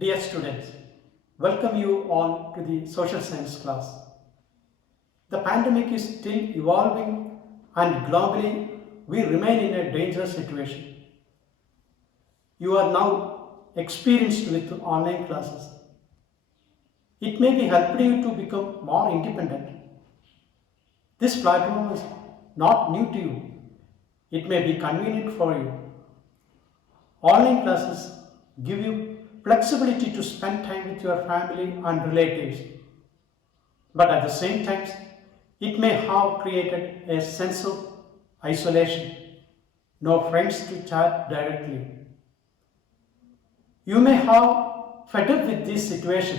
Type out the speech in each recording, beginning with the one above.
Dear students, welcome you all to the social science class. The pandemic is still evolving and globally we remain in a dangerous situation. You are now experienced with online classes. It may be helped you to become more independent. This platform is not new to you. It may be convenient for you. Online classes give you flexibility to spend time with your family and relatives. But at the same time, it may have created a sense of isolation. No friends to chat directly. You may have fed up with this situation.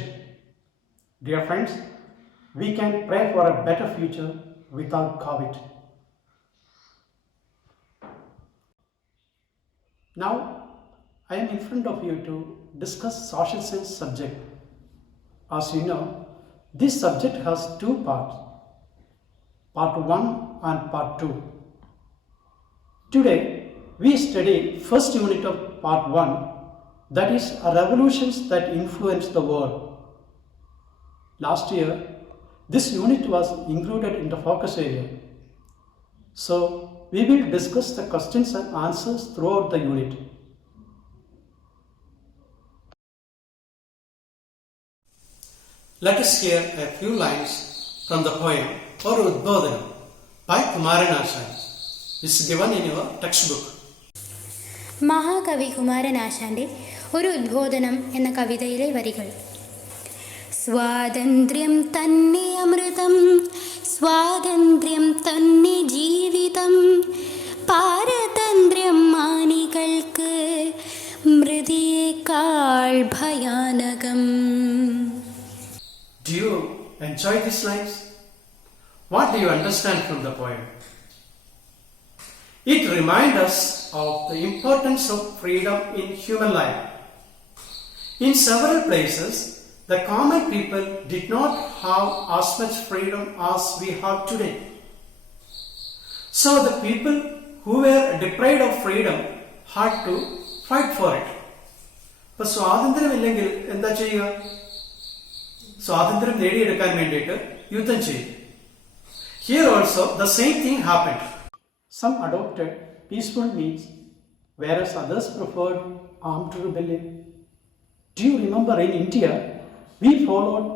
Dear friends, we can pray for a better future without COVID. Now, I am in front of you to discuss social science subject. As you know, this subject has two parts, part 1 and part 2. Today, we study first unit of part 1, that is revolutions that influence the world. Last year, this unit was included in the focus area. So, we will discuss the questions and answers throughout the unit. Let us hear a few lines from the poem Oru Udbodhanam by Kumaran Ashan. This is given in your textbook. മഹാകവി കുമാരനാശാന്റെ ഒരു ഉദ്ബോധനം എന്ന കവിതയിലെ വരികൾ. സ്വാതന്ത്ര്യം തന്നെ അമൃതം, സ്വാതന്ത്ര്യം തന്നെ ജീവിതം, പാരതന്ത്ര്യം മാനികൾക്ക് മൃതിയേക്കാൾ ഭയാനകം. Do you enjoy these lines? What do you understand from the poem? It reminds us of the importance of freedom in human life. In several places, the common people did not have as much freedom as we have today. So the people who were deprived of freedom had to fight for it. അപ്പോൾ സ്വാതന്ത്ര്യമില്ലെങ്കിൽ എന്താ ചെയ്യുക? സ്വാതന്ത്ര്യം നേടിയെടുക്കാൻ വേണ്ടിയിട്ട് യുദ്ധം ചെയ്യും. Here also the same thing happened. Some adopted peaceful means, whereas others preferred armed rebellion. Do you remember in India, we followed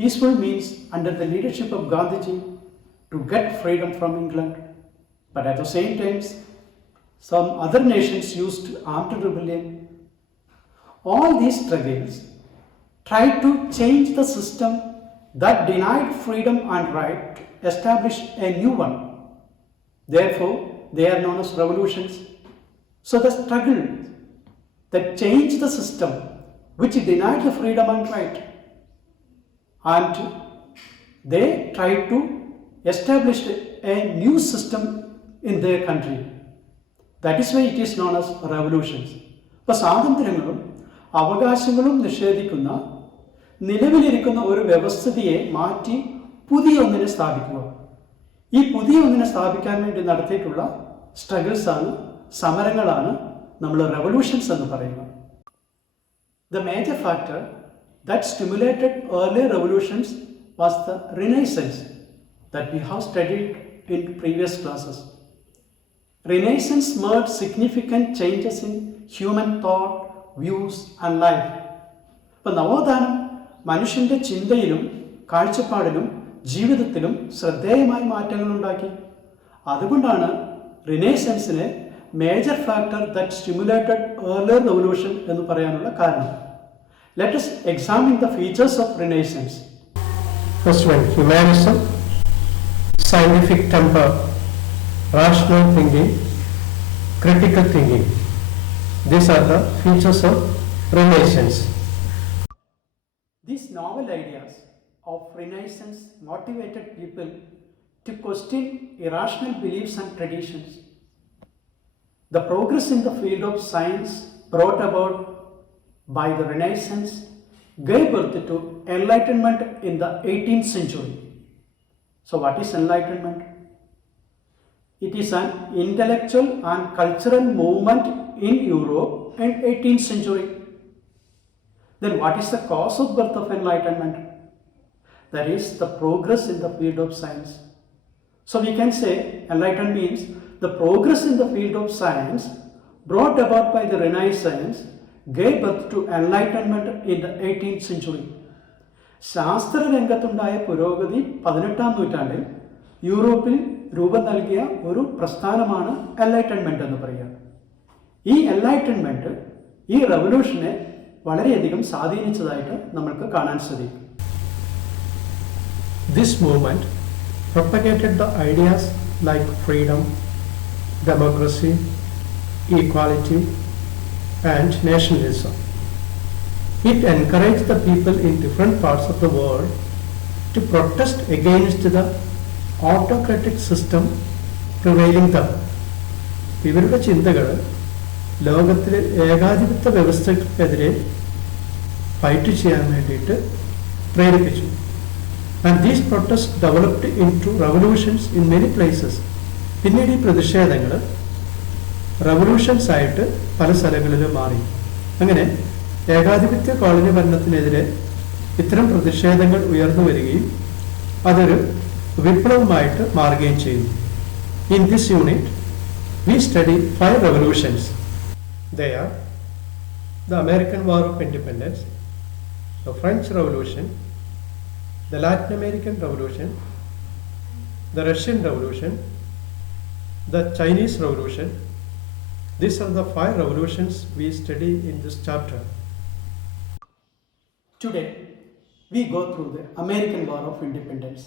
peaceful means under the leadership of Gandhiji to get freedom from England. But at the same time, some other nations used armed rebellion. All these struggles tried to change the system that denied freedom and right to establish a new one. Therefore, they are known as revolutions. So the struggle that changed the system which denied the freedom and right, and they tried to establish a new system in their country. That is why it is known as revolutions. അപ്പോൾ സ്വാതന്ത്ര്യങ്ങളും അവകാശങ്ങളും നിഷേധിക്കുന്ന നിലവിലിരിക്കുന്ന ഒരു വ്യവസ്ഥിതിയെ മാറ്റി പുതിയ ഒന്നിനെ സ്ഥാപിക്കുക. ഈ പുതിയ ഒന്നിനെ സ്ഥാപിക്കാൻ വേണ്ടി നടത്തിയിട്ടുള്ള സ്ട്രഗിൾസാണ്, സമരങ്ങളാണ് നമ്മൾ റെവല്യൂഷൻസ് എന്ന് പറയുക. The major factor that stimulated early revolutions was the Renaissance that we have studied in previous classes. Renaissance made significant changes in human thought, views and life. അപ്പോൾ നവോത്ഥാനം മനുഷ്യൻ്റെ ചിന്തയിലും കാഴ്ചപ്പാടിലും ജീവിതത്തിലും ശ്രദ്ധേയമായ മാറ്റങ്ങൾ ഉണ്ടാക്കി. അതുകൊണ്ടാണ് റിനൈസൻസിനെ major factor that stimulated earlier revolution എന്ന് പറയാനുള്ള കാരണം. Let us examine the features of Renaissance. First one, humanism, scientific temper, rational thinking, critical thinking. These are the features of Renaissance. These novel ideas of Renaissance motivated people to question irrational beliefs and traditions. The progress in the field of science brought about by the Renaissance gave birth to Enlightenment in the 18th century. So what is Enlightenment? It is an intellectual and cultural movement in Europe in 18th century. Then what is the cause of birth of enlightenment? That is the progress in the field of science. So we can say enlightenment means the progress in the field of science brought about by the Renaissance gave birth to enlightenment in the 18th century. ശാസ്ത്രരംഗത്തുണ്ടായ പുരോഗതി 18-ാം നൂറ്റാണ്ടിൽ യൂറോപ്പിൽ രൂപം നൽകിയ ഒരു പ്രസ്ഥാനമാണ് enlightenment എന്ന് പറയുക. ഈ എൻലൈറ്റൻമെൻറ്റ് ഈ റവല്യൂഷനെ വളരെയധികം സ്വാധീനിച്ചതായിട്ട് നമ്മൾക്ക് കാണാൻ സാധിക്കും. This movement propagated the ideas like freedom, democracy, equality, and nationalism. It encouraged the people in different parts of the world to protest against the autocratic system prevailing there. ഇവരുടെ ചിന്തകൾ ലോകത്തിലെ ഏകാധിപത്യ വ്യവസ്ഥക്കെതിരെ ഫൈറ്റ് ചെയ്യാൻ വേണ്ടിയിട്ട് പ്രേരിപ്പിച്ചു. And these protests developed into revolutions in many places. പിന്നീട് ഈ പ്രതിഷേധങ്ങൾ റവല്യൂഷൻസ് ആയിട്ട് പല സ്ഥലങ്ങളിലും മാറി. അങ്ങനെ ഏകാധിപത്യ കോളനി ഭരണത്തിനെതിരെ ഇത്തരം പ്രതിഷേധങ്ങൾ ഉയർന്നു വരികയും അതൊരു വിപ്ലവമായിട്ട് മാറുകയും ചെയ്തു. In this unit, we study 5 revolutions. They are the American War of Independence, the French Revolution, the Latin American Revolution, the Russian Revolution, the Chinese Revolution. These are the 5 revolutions we study in this chapter. Today we go through the American War of Independence.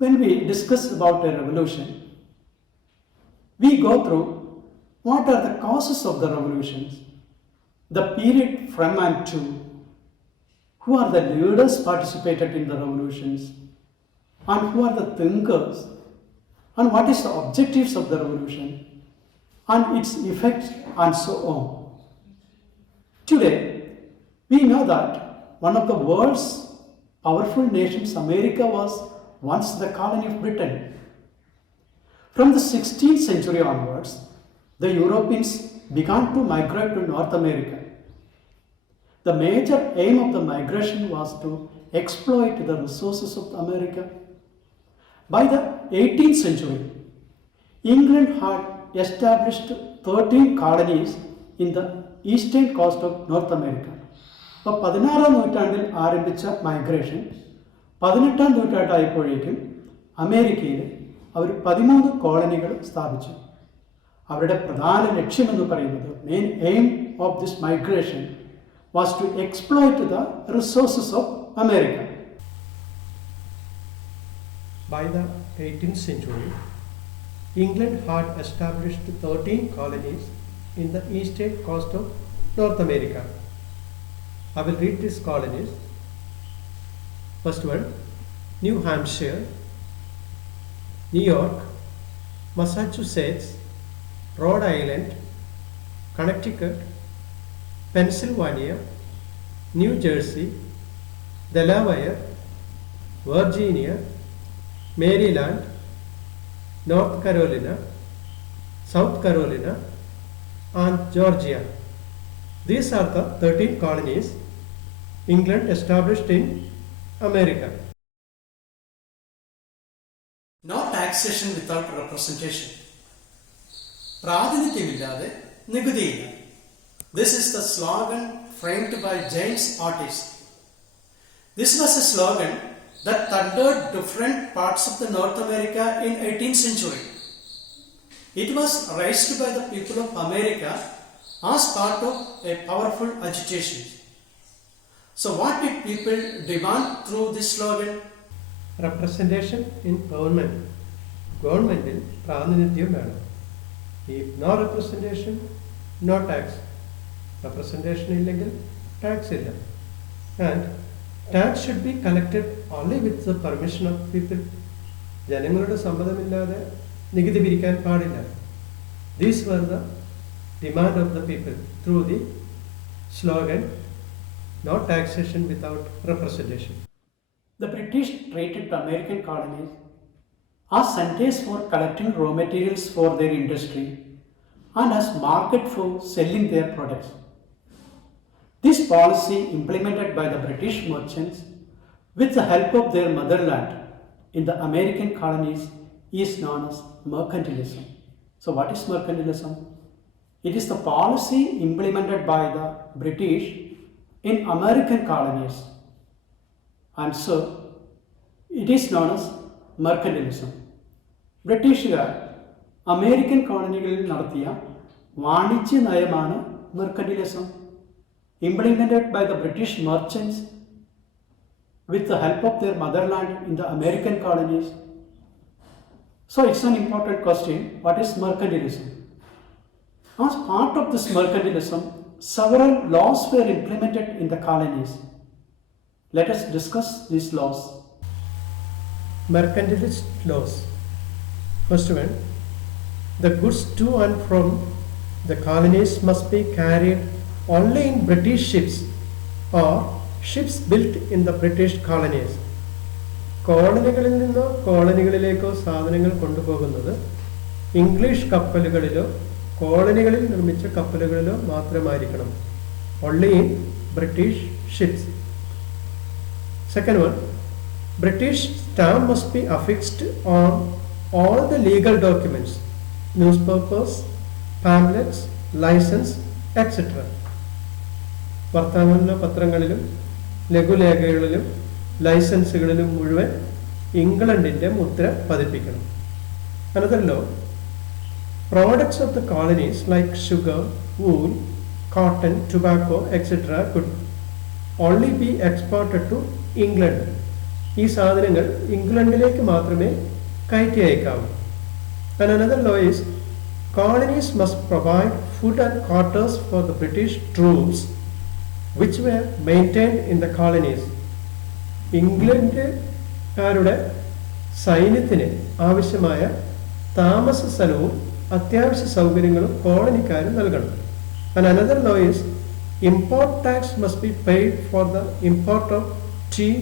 When we discuss about a revolution, we go through what are the causes of the revolutions, the period from and to, who are the leaders participated in the revolutions, and who are the thinkers, and what is the objectives of the revolution, and its effects, and so on. Today, we know that one of the world's powerful nations, America, was once the colony of Britain. From the 16th century onwards, the Europeans began to migrate to North America. The major aim of the migration was to exploit the resources of America. By the 18th century, England had established 13 colonies in the eastern coast of North America. അപ്പോൾ 16-ാം നൂറ്റാണ്ടിൽ ആരംഭിച്ച migration 18-ാം നൂറ്റാണ്ടായപ്പോഴേക്കും അമേരിക്കയിൽ അവർ 13 കോളനികൾ സ്ഥാപിച്ചു. അവരുടെ പ്രധാന ലക്ഷ്യമെന്ന് പറയുന്നത് main aim of this migration was to exploit the resources of America. By the 18th century, England had established 13 colonies in the eastern coast of North America. I will read these colonies. First one, New Hampshire, New York, Massachusetts, Rhode Island, Connecticut, Pennsylvania, New Jersey, Delaware, Virginia, Maryland, North Carolina, South Carolina, and Georgia. These are the 13 colonies England established in America. No taxation without representation. പ്രാതിനിധ്യമില്ലാതെ നികുതിയില്ല. This is the slogan framed by James Otis. This was a slogan that thundered different parts of the North America in 18th century. It was raised by the people of America as part of a powerful agitation. So what did people demand through this slogan? Representation in government. ഗവൺമെൻറ്റിൽ പ്രാതിനിധ്യം വേണം. If no representation, no tax. Representation ഇല്ലെങ്കിൽ tax ഇല്ല. And tax should be collected only with the permission of people. ജനങ്ങളുടെ സമ്മതമില്ലാതെ നികുതി പിരിക്കാൻ പാടില്ല. These were the demand of the people through the slogan, no taxation without representation. The British treated the American colonies as centers for collecting raw materials for their industry and as market for selling their products. This policy, implemented by the British merchants with the help of their motherland in the American colonies, is known as mercantilism. So, what is mercantilism? It is the policy implemented by the British in American colonies, and so it is known as mercantilism. ബ്രിട്ടീഷുകാർ American കോളനികളിൽ നടത്തിയ വാണിജ്യ നയമാണ് mercantilism, implemented by the British merchants with the help of their motherland in the American colonies. So it's an important question, what is mercantilism? As part of this mercantilism, several laws were implemented in the colonies. Let us discuss these laws. Mercantilist laws. First one, the goods to and from the colonies must be carried only in British ships or ships built in the British colonies. കോളനികളിൽ നിന്നോ കോളനികളിലേക്കോ സാധനങ്ങൾ കൊണ്ടുപോകുന്നത് English കപ്പലുകളിലോ കോളനികളിൽ നിർമ്മിച്ച കപ്പലുകളിലോ മാത്രമായിരിക്കണം. only in British ships. Second one, British stamp must be affixed on all the legal documents, newspapers, pamphlets, license, etc. വർത്തമാന പത്രങ്ങളിലും ലഘുലേഖകളിലും ലൈസൻസുകളിലും മുഴുവൻ ഇംഗ്ലണ്ടിൻ്റെ മുദ്ര പതിപ്പിക്കണം. Another law, products of the colonies like sugar, wool, cotton, tobacco, etc. could only be exported to England. ഈ സാധനങ്ങൾ ഇംഗ്ലണ്ടിലേക്ക് മാത്രമേ കയറ്റി അയക്കാവൂ. And another law is, colonies must provide food and quarters for the British troops which were maintained in the colonies. ഇംഗ്ലണ്ടുകാരുടെ സൈന്യത്തിന് ആവശ്യമായ താമസ സ്ഥലവും അത്യാവശ്യ സൗകര്യങ്ങളും കോളനിക്കാരും നൽകണം. And another law is, import tax must be paid for the import of tea,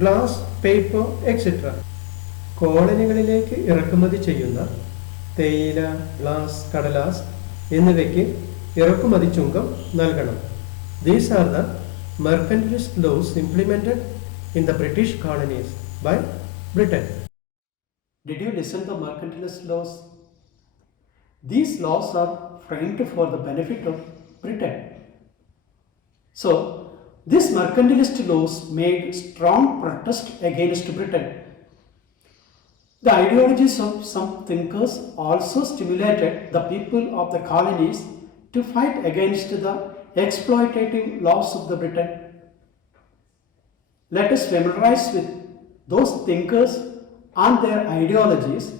glass, paper, etc. കോളനികളിലേക്ക് ഇറക്കുമതി ചെയ്യുന്ന തേയില, ഗ്ലാസ്, കടലാസ് എന്നിവയ്ക്ക് ഇറക്കുമതി ചുങ്കം നൽകണം. These are the mercantilist laws implemented in the British colonies by Britain. Did you listen to mercantilist laws? These laws are framed for the benefit of Britain. So, these mercantilist laws made strong protest against Britain. The ideologies of some thinkers also stimulated the people of the colonies to fight against the exploitative laws of the Britain. Let us familiarize with those thinkers and their ideologies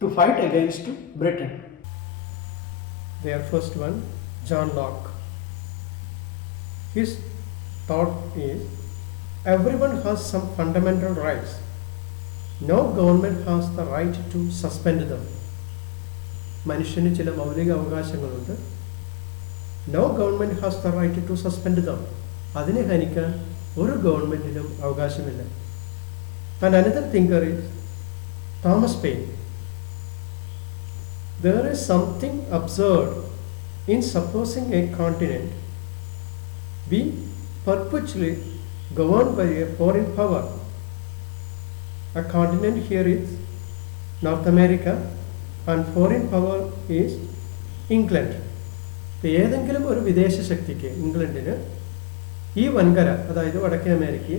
to fight against Britain. Their first one, John Locke. His thought is, everyone has some fundamental rights. No government has the right to suspend them. മനുഷ്യന് ചില മൗലിക അവകാശങ്ങളുണ്ട്. No government has the right to suspend them. അതിനെ ഹനിക്കാൻ ഒരു ഗവൺമെന്റിനും അവകാശമില്ല. And another thinker is Thomas Paine. There is something absurd in supposing a continent be perpetually governed by a foreign power. A continent here is North America and foreign power is England. ഏതെങ്കിലും ഒരു വിദേശ ശക്തിക്ക്, ഇംഗ്ലണ്ടിന്, ഈ വൻകര അതായത് വടക്കേ അമേരിക്കയെ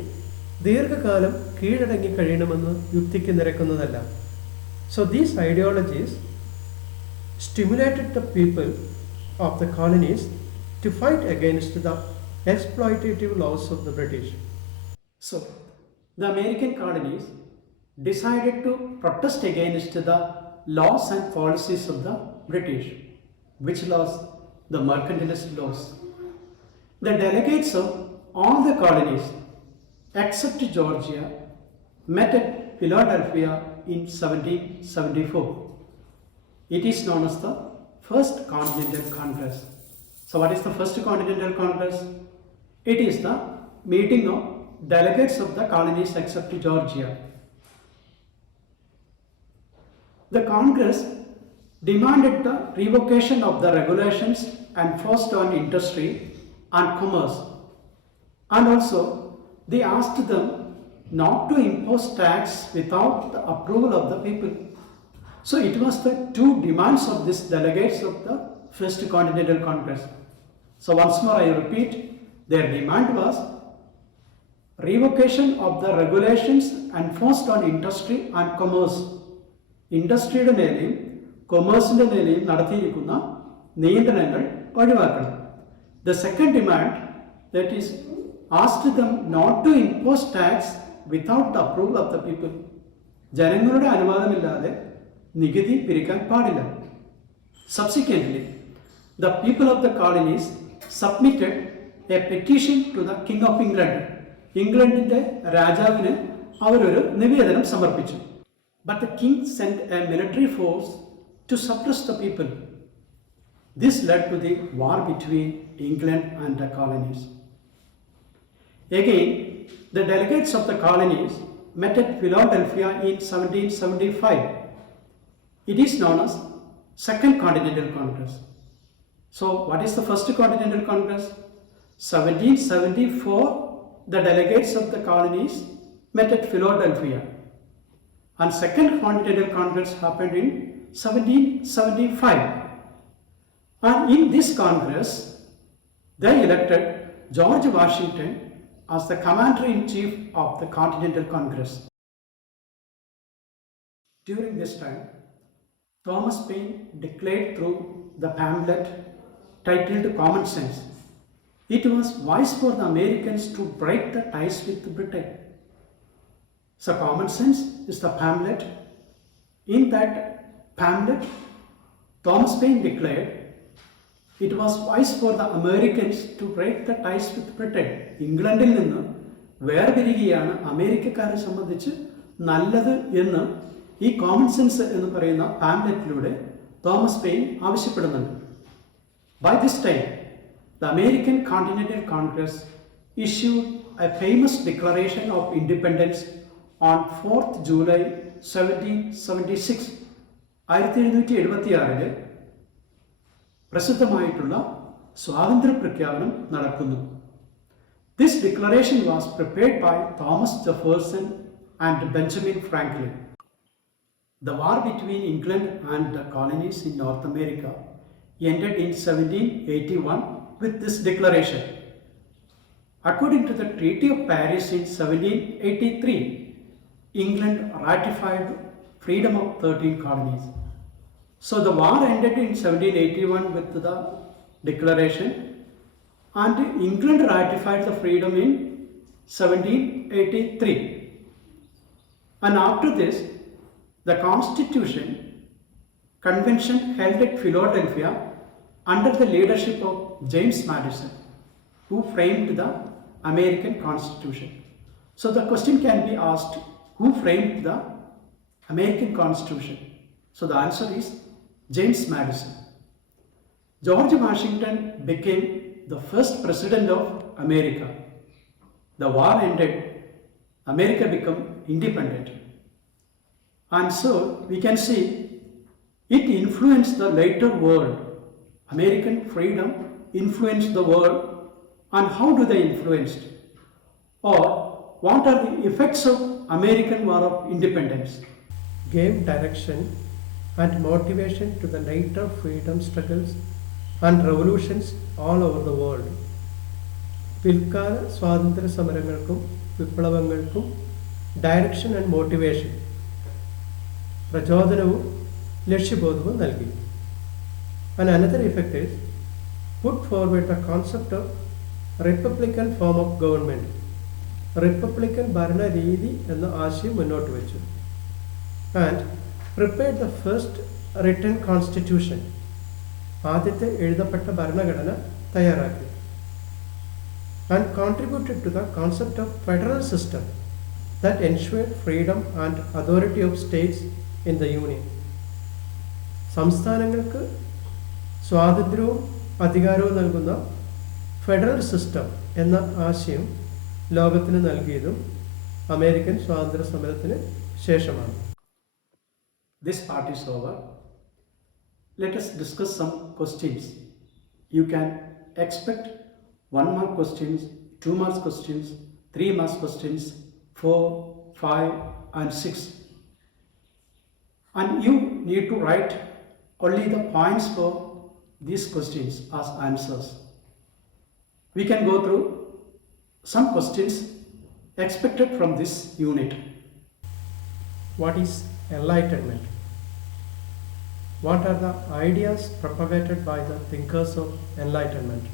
ദീർഘകാലം കീഴടങ്ങി കഴിയണമെന്ന് യുക്തിക്ക് നിരക്കുന്നതല്ല. So these ideologies stimulated the people of the colonies to fight against the exploitative laws of the British. So, the American colonies decided to protest against the laws and policies of the British. Which laws? The mercantilist laws. The delegates of all the colonies except Georgia met at Philadelphia in 1774. It is known as the First Continental Congress. So what is the First Continental Congress? It is the meeting of delegates of the colonies except Georgia. The Congress demanded the revocation of the regulations enforced on industry and commerce. And also, they asked them not to impose tax without the approval of the people. So it was the two demands of these delegates of the First Continental Congress. So once more I repeat, their demand was revocation of the regulations enforced on industry and commerce. ഇൻഡസ്ട്രിയുടെ മേലെയും കൊമേഴ്സിൻ്റെ മേലെയും നടത്തിയിരിക്കുന്ന നിയന്ത്രണങ്ങൾ ഒഴിവാക്കണം. The second demand, that is, asked them not to impose tax without the approval of the people. ജനങ്ങളുടെ അനുവാദമില്ലാതെ നികുതി പിരിക്കാൻ പാടില്ല. Subsequently, the people of the colonies submitted a petition to the King of England. ഇംഗ്ലണ്ടിൻ്റെ രാജാവിന് അവരൊരു നിവേദനം സമർപ്പിച്ചു. But the king sent a military force to suppress the people. This led to the war between England and the colonies. Again, the delegates of the colonies met at Philadelphia in 1775. It is known as Second Continental Congress. So, what is the First Continental Congress? 1774, the delegates of the colonies met at Philadelphia. And Second Continental Congress happened in 1775. And in this Congress, they elected George Washington as the Commander-in-Chief of the Continental Congress. During this time, Thomas Paine declared through the pamphlet titled Common Sense, it was wise for the Americans to break the ties with Britain. So Common Sense is the pamphlet. In that pamphlet, Thomas Paine declared it was wise for the Americans to break the ties with Britain. ഇംഗ്ലണ്ടിൽ നിന്ന് വേർപിരിയുകയാണ് അമേരിക്കക്കാരെ സംബന്ധിച്ച് നല്ലത് എന്ന് ഈ common sense എന്ന് പറയുന്ന പാംപ്ലെറ്റിലൂടെ Thomas pain ആവശ്യപ്പെടുന്നുണ്ട്. By this time, the American Continental Congress issued a famous Declaration of Independence on 4th July 1776. 1776 പ്രസിദ്ധമായിട്ടുള്ള സ്വാതന്ത്ര്യ പ്രഖ്യാപനം നടക്കുന്നു. This declaration was prepared by Thomas Jefferson and Benjamin Franklin. The war between England and the colonies in North America ended in 1781 with this declaration. According to the Treaty of Paris in 1783, England ratified freedom of 13 colonies. So the war ended in 1781 with the declaration, and England ratified the freedom in 1783. And after this, the Constitution Convention held at Philadelphia under the leadership of James Madison, who framed the American Constitution. So the question can be asked, who framed the American Constitution? So the answer is James Madison. George Washington became the first president of America. The war ended, America became independent. And so we can see it influenced the later world. American freedom influenced the world, and how do they influence? Or what are the effects of American War of Independence? Gave direction and motivation to the later freedom struggles and revolutions all over the world. പിൽക്കാല സ്വാതന്ത്ര്യ സമരങ്ങൾക്കും വിപ്ലവങ്ങൾക്കും direction and motivation, പ്രചോദനവും ലക്ഷ്യബോധവും നൽകി. And another effect is put forward the concept of republican form of government. Republican ഭരണരീതി എന്ന ആശയം മുന്നോട്ട് വെച്ചു. And prepared the first written constitution. ആദ്യത്തെ എഴുതപ്പെട്ട ഭരണഘടന തയ്യാറാക്കി. And contributed to the concept of federal system that ensured freedom and authority of states in the union. സംസ്ഥാനങ്ങൾക്ക് സ്വാതന്ത്ര്യവും അധികാരവും നൽകുന്ന ഫെഡറൽ സിസ്റ്റം എന്ന ആശയം ലോകത്തിന് നൽകിയതും അമേരിക്കൻ സ്വാതന്ത്ര്യ സമരത്തിന് ശേഷമാണ്. This part is over. Let us discuss some questions you can expect 1 mark questions, 2 marks questions, 3 marks questions, 4, 5 and 6. And you need to write only the points for these questions as answers. We can go through some questions expected from this unit. What is enlightenment? What are the ideas propagated by the thinkers of enlightenment?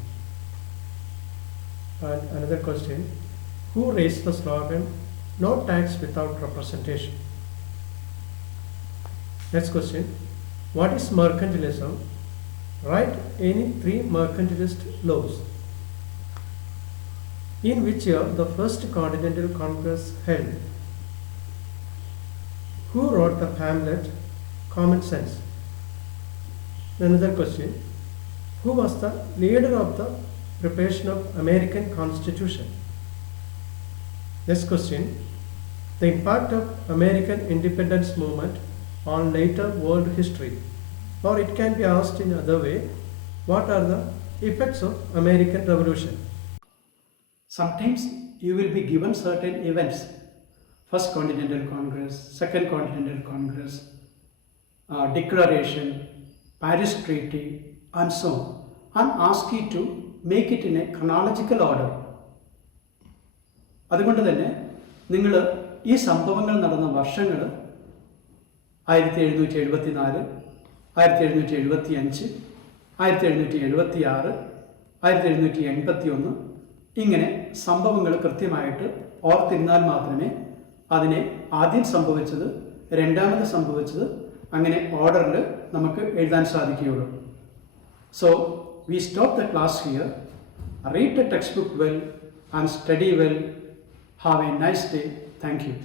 And another question, who raised the slogan, no tax without representation? Next question, what is mercantilism? Write any 3 mercantilist laws. In which year the first Continental Congress held? Who wrote the pamphlet Common Sense? Another question, who was the leader of the preparation of American Constitution? Next question, the impact of American independence movement on later world history, or it can be asked in another way, what are the effects of American Revolution? Sometimes you will be given certain events, First Continental Congress, Second Continental Congress, Declaration, Paris Treaty and so on, and ask you to make it in a chronological order. അതുകൊണ്ട് തന്നെ നിങ്ങൾ ഈ സംഭവങ്ങൾ നടന്ന വർഷങ്ങൾ 1774, 1775, 1776, 1781 ഇങ്ങനെ സംഭവങ്ങൾ കൃത്യമായിട്ട് ഓർത്തിരുന്നാൽ മാത്രമേ അതിനെ ആദ്യം സംഭവിച്ചത്, രണ്ടാമത് സംഭവിച്ചത്, അങ്ങനെ ഓർഡറിൽ നമുക്ക് എഴുതാൻ സാധിക്കുകയുള്ളൂ. So we stop the class here. Read the textbook well and study well. Have a nice day. Thank you.